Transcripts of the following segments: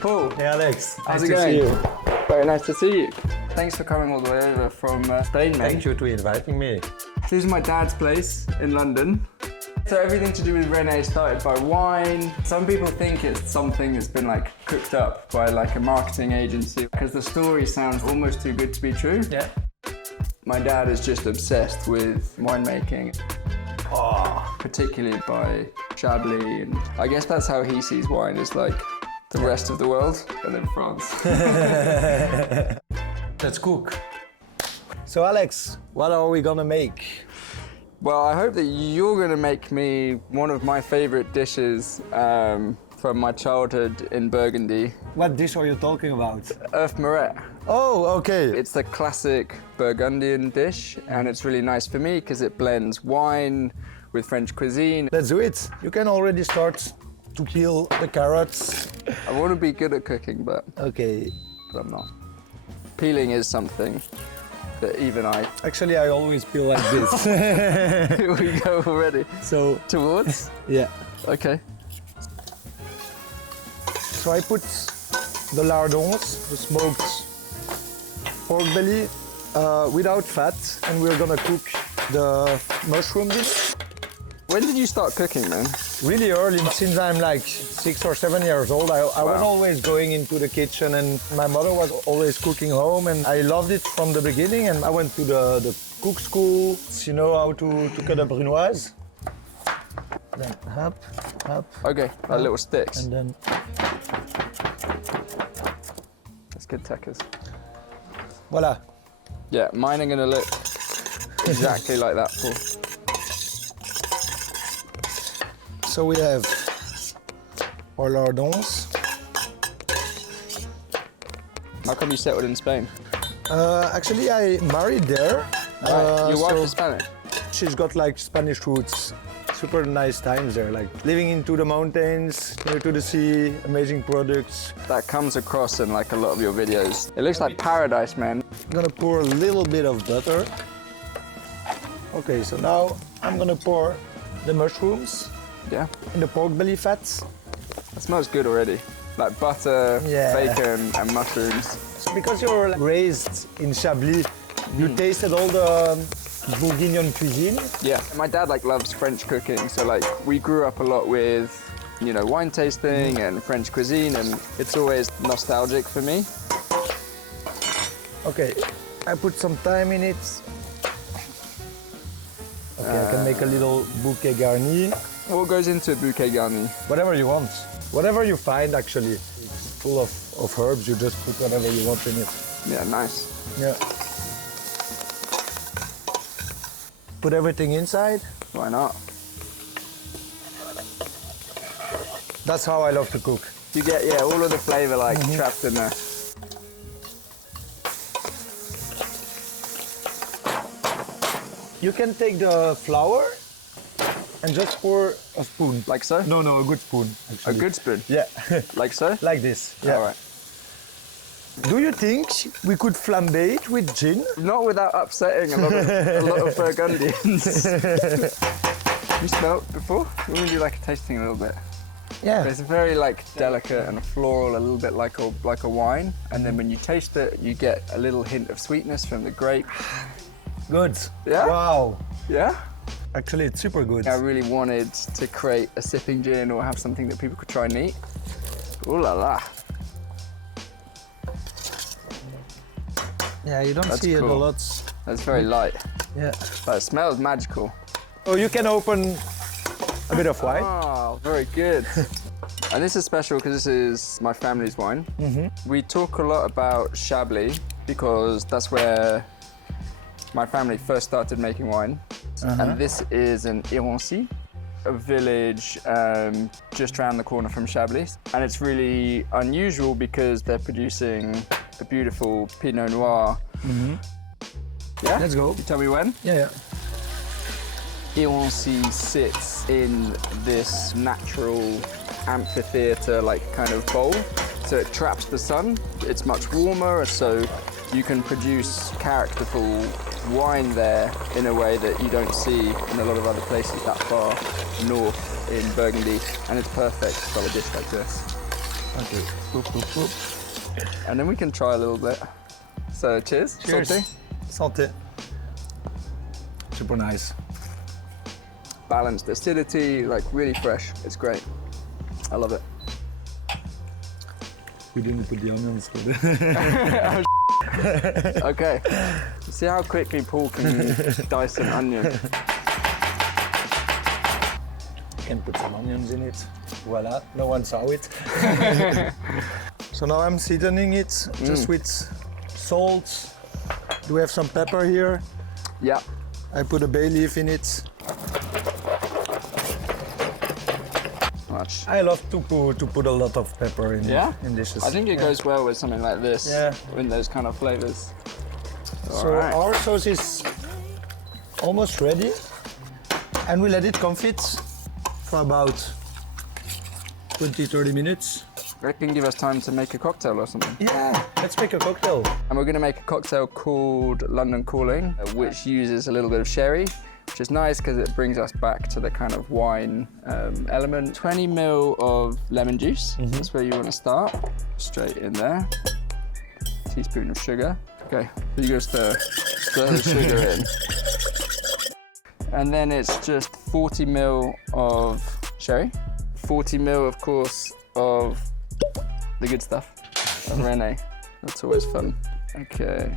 Paul. Hey Alex, How's nice it to going? see you. Very nice to see you. Thanks for coming all the way over from Spain, mate. Thank you to inviting me. This is my dad's place in London. So everything to do with René started by wine. Some people think it's something that's been like cooked up by like a marketing agency because the story sounds almost too good to be true. Yeah. My dad is just obsessed with winemaking. Particularly by Chablis, and I guess that's how he sees wine, is like the rest of the world and then France. Let's cook. So Alex, what are we gonna make? Well, I hope that you're going to make me one of my favorite dishes from my childhood in Burgundy. What dish are you talking about? Oeufs Meurette. Oh, okay. It's the classic Burgundian dish, and it's really nice for me because it blends wine with French cuisine. Let's do it. You can already start to peel the carrots. I want to be good at cooking, but Okay. I'm not. Peeling is something that even I... Actually, I always peel like this. Here we go already. So, Towards? yeah. Okay. So I put the lardons, the smoked pork belly, without fat, and we're gonna cook the mushrooms in it. When did you start cooking, man? Really early, since I'm like 6 or 7 years old, I was always going into the kitchen, and my mother was always cooking home, and I loved it from the beginning. And I went to the cook school, you know how to cut a brunoise. Then up, Okay, like little sticks. and then That's good, Techers. voila. Yeah, mine are gonna look exactly like that, Paul. So we have our lardons. How come you settled in Spain? Actually, I married there. Your wife so is Spanish? she's got like Spanish roots. Super nice times there, like living into the mountains, near to the sea, amazing products. That comes across in like a lot of your videos. It looks like paradise, man. I'm gonna pour a little bit of butter. Okay, so now I'm gonna pour the mushrooms Yeah, and the pork belly fats. that smells good already. Like butter, Yeah. bacon, and mushrooms. So because you're raised in Chablis, you tasted all the Burgundian cuisine. Yeah, my dad like loves French cooking, so like we grew up a lot with, you know, wine tasting and French cuisine, and it's always nostalgic for me. Okay, I put some thyme in it. Okay, I can make a little bouquet garni. What goes into a bouquet garni? Whatever you want. Whatever you find, actually. It's full of herbs, you just put whatever you want in it. Yeah, nice. Yeah. Put everything inside. Why not? That's how I love to cook. You get, yeah, all of the flavor like trapped in there. You can take the flour and just pour a spoon. Like so? No, a good spoon. A Actually. good spoon? Yeah, Like so? like this. Yeah. All right. Do you think we could flambe it with gin? Not without upsetting a lot of Burgundians. You smelled it before? We're gonna do like a tasting a little bit. Yeah. It's very like delicate and floral, a little bit like a wine. And then when you taste it, you get a little hint of sweetness from the grape. Good. Yeah? Wow. Yeah? Actually, it's super good. I really wanted to create a sipping gin or have something that people could try and eat. Ooh la la. Yeah, you don't That's see it a cool. lot. That's very light, Yeah. but it smells magical. Oh, you can open a bit of wine. Oh, very good. And this is special because this is my family's wine. We talk a lot about Chablis because that's where my family first started making wine. And this is an Irancy, a village just around the corner from Chablis. And it's really unusual because they're producing a beautiful Pinot Noir. Yeah? Let's go. You tell me when? Yeah. Irancy sits in this natural amphitheater like kind of bowl, so it traps the sun. It's much warmer, so you can produce characterful wine there in a way that you don't see in a lot of other places that far north in Burgundy, and it's perfect for a dish like this. Okay. Boop, boop, boop. And then we can try a little bit. So cheers. Cheers. Santé. Santé. Super nice. Balanced acidity, like really fresh. It's great. I love it. We didn't put the onions. Okay. See how quickly Paul can dice an onion. Can put some onions in it. Voila, no one saw it. So now I'm seasoning it just with salt. Do we have some pepper here? Yeah. I put a bay leaf in it. Much. I love to put a lot of pepper in dishes. I think it goes well with something like this. Yeah. In those kind of flavors. So our sauce is almost ready, and we let it confit for about 20-30 minutes. That can give us time to make a cocktail or something. Yeah, let's make a cocktail. And we're going to make a cocktail called London Calling, which uses a little bit of sherry, which is nice because it brings us back to the kind of wine element. 20 ml of lemon juice, that's where you want to start. Straight in there. Teaspoon of sugar. Okay, so you just stir the sugar in. And then it's just 40 ml of sherry. 40 ml, of course, of the good stuff, of Rene. That's always fun. Okay.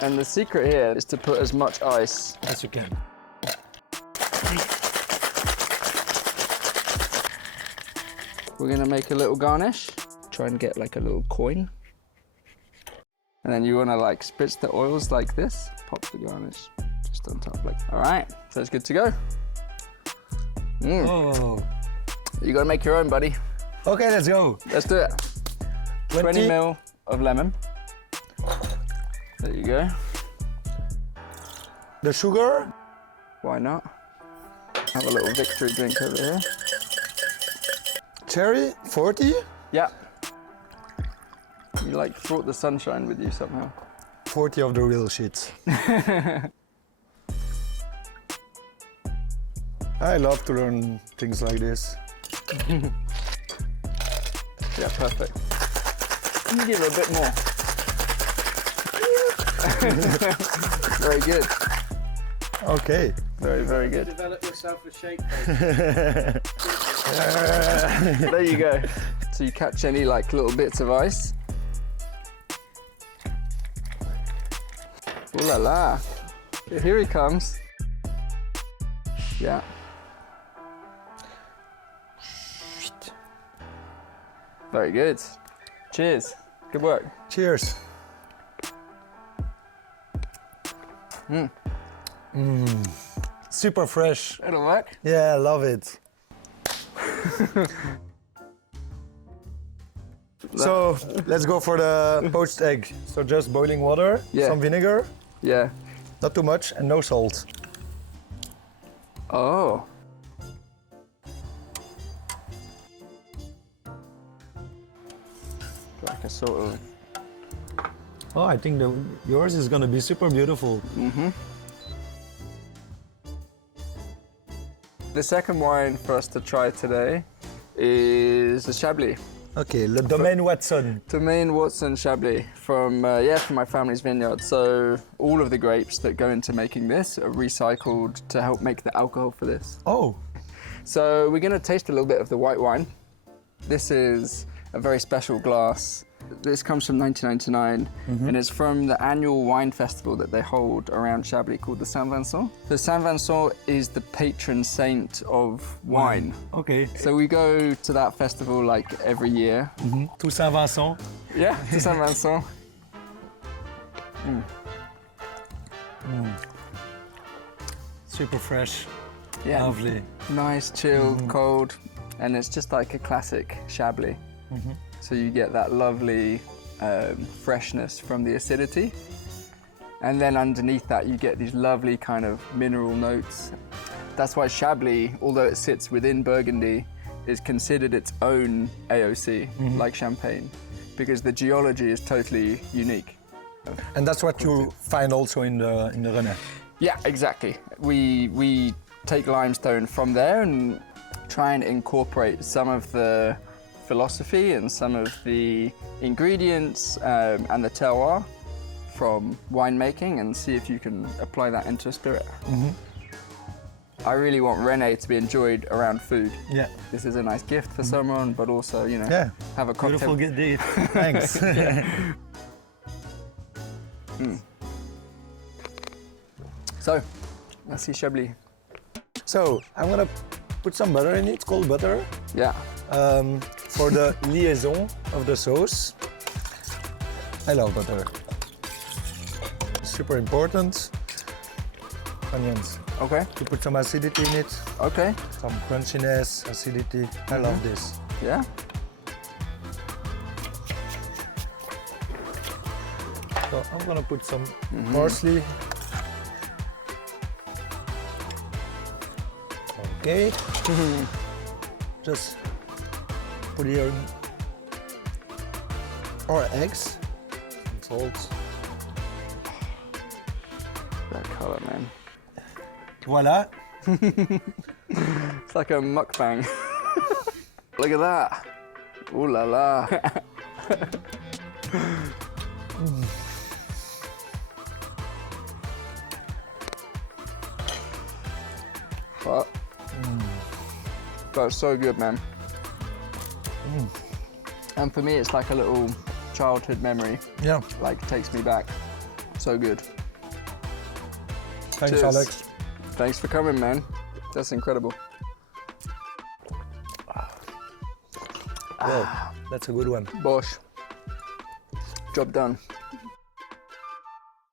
And the secret here is to put as much ice as you can. We're gonna make a little garnish. Try and get like a little coin. And then you wanna like spritz the oils like this. Pop the garnish just on top like, all right, so it's good to go. Oh. You gotta make your own, buddy. Okay, let's go. Let's do it. 20 ml of lemon. There you go. The sugar. Why not? Have a little victory drink over here. Cherry, 40. Yeah. You like brought the sunshine with you somehow. 40 of the real shit. I love to learn things like this. Yeah, perfect. Can you give it a bit more? Very good. Okay. Very, very good. Develop yourself a shake. There you go. So you catch any like little bits of ice. Ooh la la. Here he comes. Yeah. Very good. Cheers. Good work. Cheers. Super fresh. It'll work. Yeah, I love it. So let's go for the poached egg. So just boiling water, some vinegar, Yeah. not too much, and no salt. Oh. Like a sort of. Oh, I think yours is gonna be super beautiful. The second wine for us to try today is the Chablis. Okay, Le Domaine Watson. Domaine Watson Chablis from my family's vineyard. So all of the grapes that go into making this are recycled to help make the alcohol for this. Oh. So we're gonna taste a little bit of the white wine. This is a very special glass. This comes from 1999 and it's from the annual wine festival that they hold around Chablis called the Saint Vincent. So Saint Vincent is the patron saint of wine. Okay. So we go to that festival like every year. To Saint Vincent. Yeah, to Saint Vincent. Super fresh. Yeah. Lovely. Nice, chilled, cold, and it's just like a classic Chablis. So you get that lovely freshness from the acidity. And then underneath that, you get these lovely kind of mineral notes. That's why Chablis, although it sits within Burgundy, is considered its own AOC, like Champagne, because the geology is totally unique. And that's what you find also in the Rhône. Yeah, exactly. We take limestone from there and try and incorporate some of the philosophy and some of the ingredients and the terroir from winemaking and see if you can apply that into a spirit. I really want Rene to be enjoyed around food. Yeah. This is a nice gift for someone, but also, you know, Yeah. have a cocktail. Beautiful gift. Thanks. So, let's see Chablis. So I'm gonna put some butter in it, cold butter, Yeah. for the liaison of the sauce. I love butter. Super important. Onions. Okay. To put some acidity in it, Okay. some crunchiness, acidity. I love this. Yeah. So I'm gonna put some parsley. Okay. Just put here our eggs, and salt. That color, man. Voila. It's like a mukbang. Look at that. Ooh la la. But, that's so good, man. And for me, it's like a little childhood memory. Yeah. Like, takes me back. So good. Thanks, Cheers. Alex. Thanks for coming, man. That's incredible. Whoa, that's a good one. Bosh. Job done.